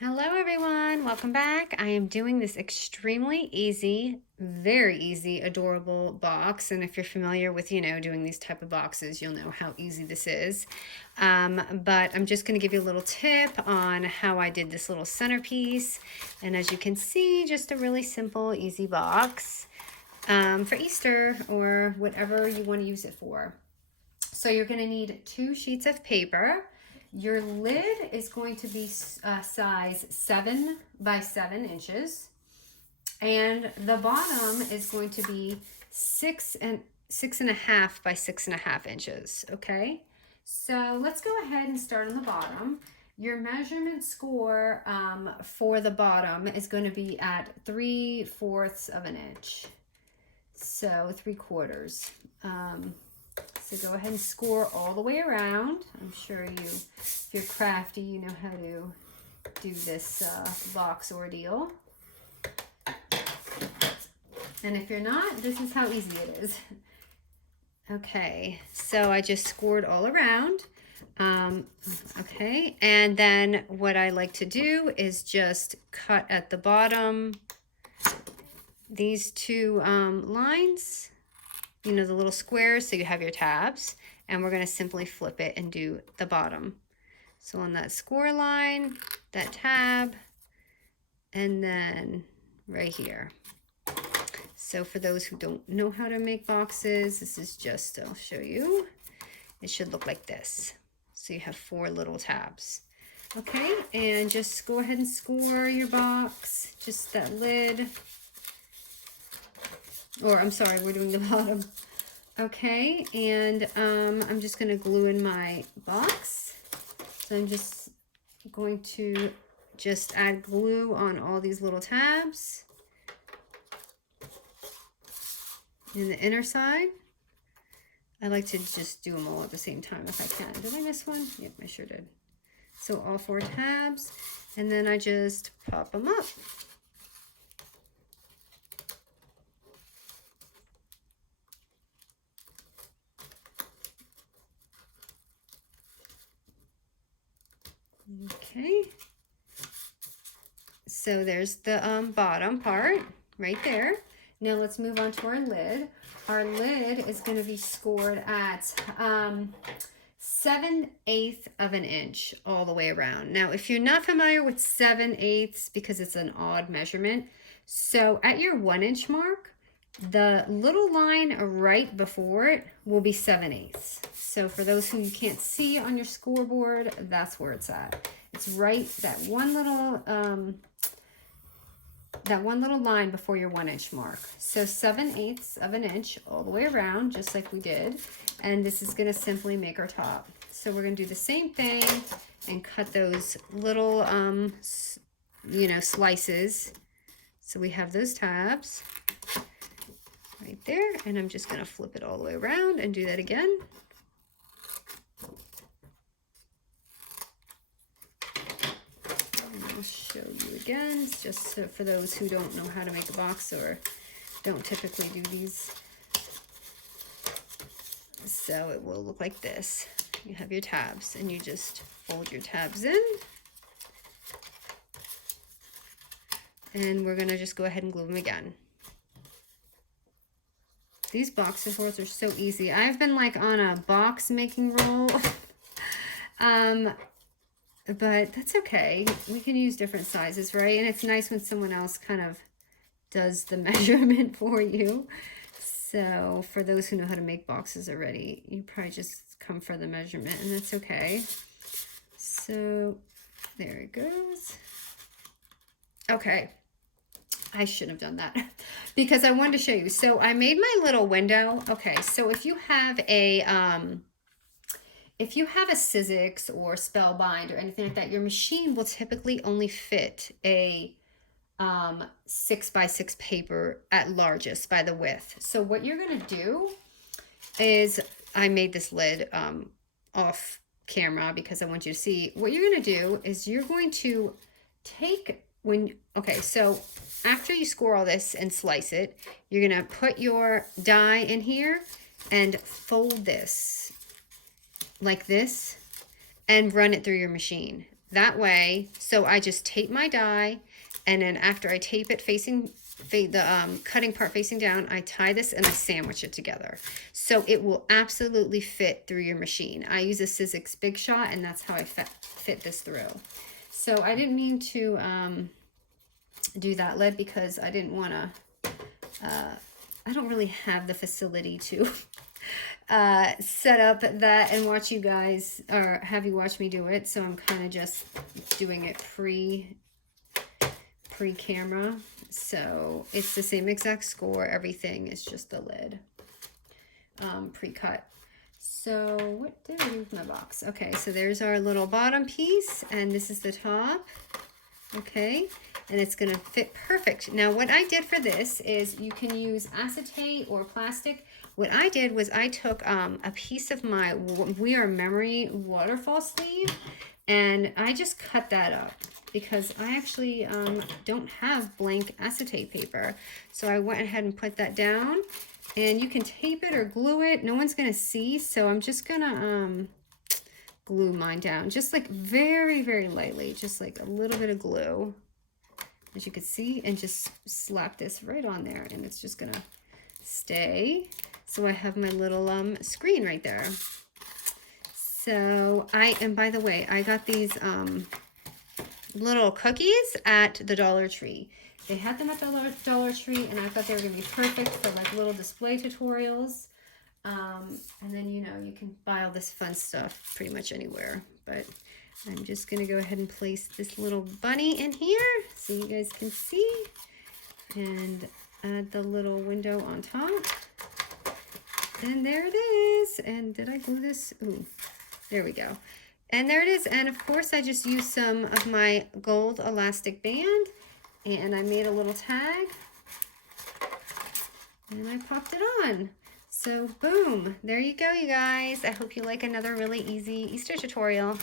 Hello everyone, welcome back. I am doing this extremely easy, very easy, adorable box. And if you're familiar with, doing these type of boxes, you'll know how easy this is. But I'm just gonna give you a little tip on how I did this little centerpiece. And as you can see, just a really simple, easy box for Easter or whatever you wanna use it for. So you're gonna need 2 sheets of paper. Your lid is going to be size 7 by 7 inches. And the bottom is going to be 6.5 by 6.5 inches, okay? So let's go ahead and start on the bottom. Your measurement score for the bottom is going to be at 3/4 of an inch. So 3/4. So go ahead and score all the way around. I'm sure if you're crafty, you know how to do this box ordeal. And if you're not, this is how easy it is. Okay, so I just scored all around. Okay, and then what I like to do is just cut at the bottom these 2 lines, the little squares, so you have your tabs, and we're going to simply flip it and do the bottom. So on that score line, that tab, and then right here. So for those who don't know how to make boxes, this is just, I'll show you. It should look like this. So you have 4 little tabs. Okay, and just go ahead and score your box, just that lid. Or I'm sorry, we're doing the bottom. Okay, and I'm just going to glue in my box. So I'm just going to just add glue on all these little tabs in the inner side. I like to just do them all at the same time if I can. Did I miss one? Yep, I sure did. So all 4 tabs, and then I just pop them up. Okay, so there's the bottom part right there. Now let's move on to our lid. Our lid is going to be scored at 7/8 of an inch all the way around. Now, if you're not familiar with 7/8, because it's an odd measurement, so at your 1 inch mark, the little line right before it will be 7/8. So for those who you can't see on your scoreboard, that's where it's at. It's right that one little line before your 1 inch mark. So 7/8 of an inch all the way around, just like we did. And this is going to simply make our top. So we're going to do the same thing and cut those little, slices. So we have those tabs right there, and I'm just going to flip it all the way around and do that again. And I'll show you again, just so for those who don't know how to make a box or don't typically do these. So it will look like this. You have your tabs, and you just fold your tabs in. And we're going to just go ahead and glue them again. These box supports are so easy. I've been like on a box making roll. But that's okay. We can use different sizes, right? And it's nice when someone else kind of does the measurement for you. So for those who know how to make boxes already, you probably just come for the measurement, and that's okay. So there it goes. Okay. I shouldn't have done that because I wanted to show you. So I made my little window. Okay, so if you have a Sizzix or Spellbind or anything like that, your machine will typically only fit a 6 by 6 paper at largest by the width. So what you're going to do is, I made this lid off camera because I want you to see. What you're going to do is you're going to take so after you score all this and slice it, you're going to put your die in here and fold this like this and run it through your machine. that way. So I just tape my die, and then after I tape it facing the cutting part facing down, I tie this and I sandwich it together. So it will absolutely fit through your machine. I use a Sizzix Big Shot, and that's how I fit this through. So I didn't mean to do that lid because I didn't want to, I don't really have the facility to set up that and watch you guys, or have you watch me do it. So I'm kind of just doing it pre-camera. So it's the same exact score. Everything is just the lid, pre-cut. So what did I do with my box? Okay, so there's our little bottom piece, and this is the top. Okay, and it's gonna fit perfect. Now what I did for this is, you can use acetate or plastic. What I did was I took a piece of my We Are Memory waterfall sleeve, and I just cut that up because I actually don't have blank acetate paper. So I went ahead and put that down, and you can tape it or glue it. No one's gonna see, so I'm just gonna glue mine down, just like very, very lightly, just like a little bit of glue, as you can see, and just slap this right on there, and it's just gonna stay. So I have my little screen right there. So and by the way, I got these little cookies at the Dollar Tree. They had them at the Dollar Tree, and I thought they were gonna be perfect for like little display tutorials. And then, you know, you can buy all this fun stuff pretty much anywhere, but I'm just going to go ahead and place this little bunny in here so you guys can see, and add the little window on top. And there it is. And did I glue this? Ooh, there we go. And there it is. And of course, I just used some of my gold elastic band, and I made a little tag, and I popped it on. So boom, there you go, you guys. I hope you like another really easy Easter tutorial.